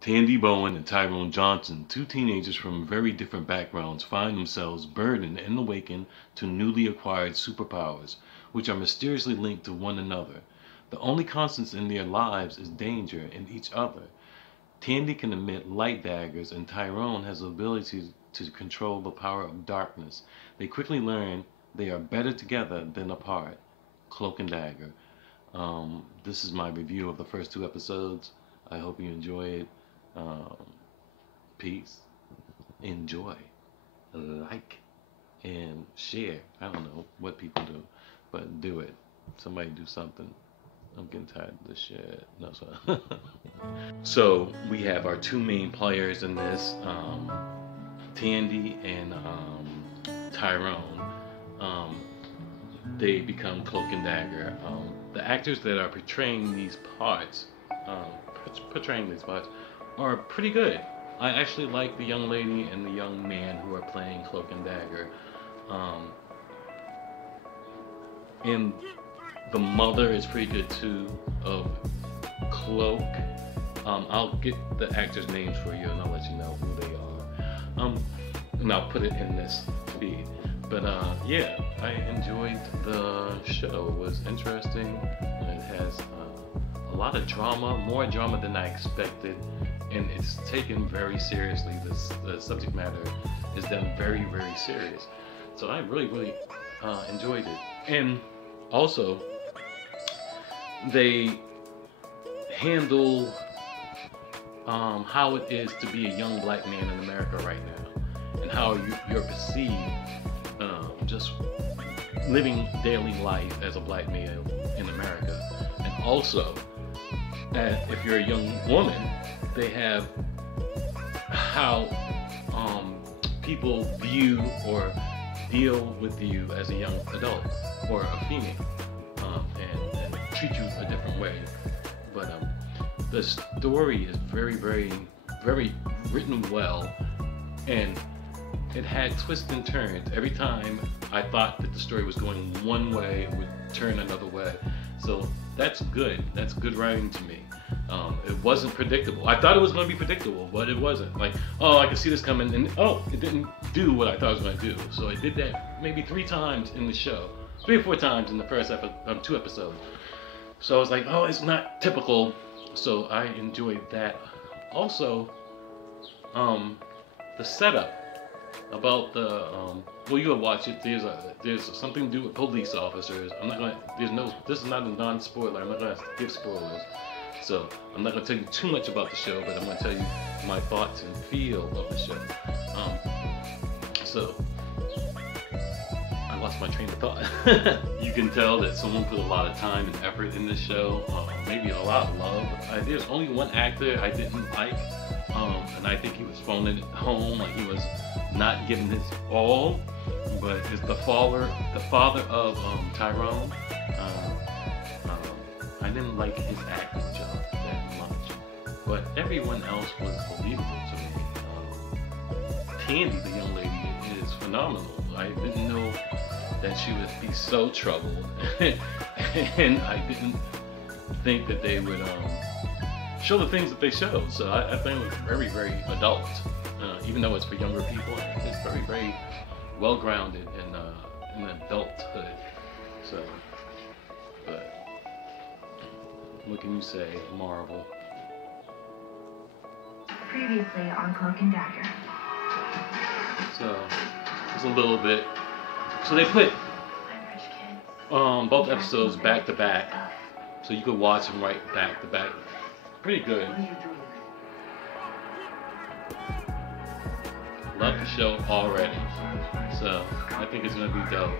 Tandy Bowen and Tyrone Johnson, two teenagers from very different backgrounds, find themselves burdened and awakened to newly acquired superpowers, which are mysteriously linked to one another. The only constants in their lives is danger and each other. Tandy can emit light daggers, and Tyrone has the ability to control the power of darkness. They quickly learn they are better together than apart. Cloak and Dagger. This is my review of the first two episodes. I hope you enjoy it. Um, Peace. Enjoy. Like. And share. I don't know what people do, but do it. Somebody do something. I'm getting tired of this shit. No, sorry. So we have our two main players in this, Tandy and Tyrone. They become Cloak and Dagger. The actors that are portraying these parts, are pretty good. I actually like the young lady and the young man who are playing Cloak and Dagger. And the mother is pretty good too, of Cloak. I'll get the actors' names for you and I'll let you know who they are. And I'll put it in this feed. But yeah, I enjoyed the show. It was interesting. It has a lot of drama, more drama than I expected. And it's taken very seriously. The subject matter is done very, very serious. So I really, really enjoyed it. And also, they handle how it is to be a young black man in America right now, and how you're perceived just living daily life as a black male in America. And also, if you're a young woman, they have how people view or deal with you as a young adult or a female, and treat you a different way. But the story is very, very, very written well, and it had twists and turns. Every time I thought that the story was going one way, it would turn another way. So that's good. That's good writing to me. It wasn't predictable. I thought it was going to be predictable, but it wasn't. Like, oh, I could see this coming, and oh, it didn't do what I thought it was going to do. So it did that maybe 3 times in the show, 3 or 4 times in the first 2 episodes. So I was like, oh, it's not typical. So I enjoyed that. Also, the setup about the well, you'll watch it. There's something to do with police officers. I'm not gonna. This is not a non-spoiler. I'm not gonna give spoilers. So I'm not gonna tell you too much about the show, but I'm gonna tell you my thoughts and feel of the show. So I lost my train of thought. You can tell that someone put a lot of time and effort in this show. Maybe a lot of love. There's only one actor I didn't like, and I think he was phoning it home, like he was not giving his all. But it's the father of Tyrone. I didn't like his acting job that much, but everyone else was believable to me. Tandy, the young lady, is phenomenal. I didn't know that she would be so troubled, and I didn't think that they would show the things that they showed. So I think it was very, very adult, even though it's for younger people. It's very, very well grounded in adulthood. So, but what can you say, Marvel? Previously on Cloak and Dagger. So it's a little bit. So they put both episodes back to back, so you could watch them right back to back. Pretty good. Love the show already, so I think it's gonna be dope.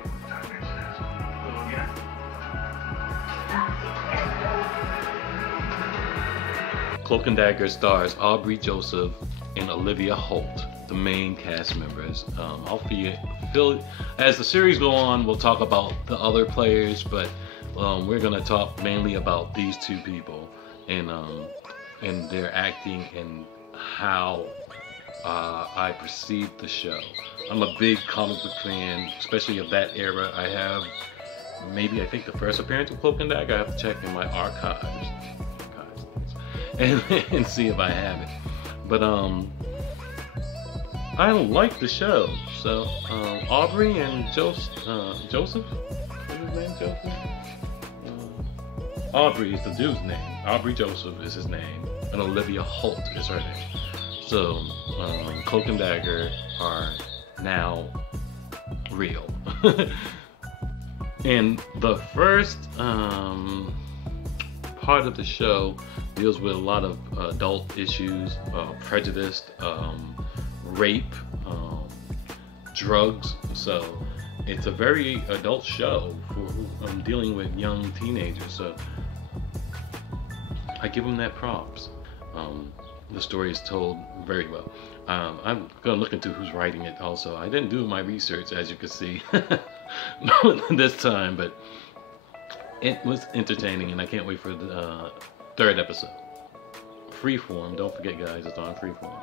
Cloak and Dagger stars Aubrey Joseph and Olivia Holt, the main cast members. I'll feel as the series go on, we'll talk about the other players, but we're gonna talk mainly about these 2 people and their acting and how I perceive the show. I'm a big comic book fan, especially of that era. I have maybe, I think, the first appearance of Cloak and Dagger. I have to check in my archives and see if I have it. But I like the show. So Aubrey and Joseph, is his name Joseph? Aubrey is the dude's name. Aubrey Joseph is his name, and Olivia Holt is her name. So Cloak and Dagger are now real. And the first part of the show deals with a lot of adult issues, prejudice, rape, drugs. So it's a very adult show for dealing with young teenagers. So I give them that props. The story is told very well. I'm gonna look into who's writing it also. I didn't do my research, as you can see, this time, but it was entertaining, and I can't wait for the third episode. Freeform, don't forget guys, it's on Freeform.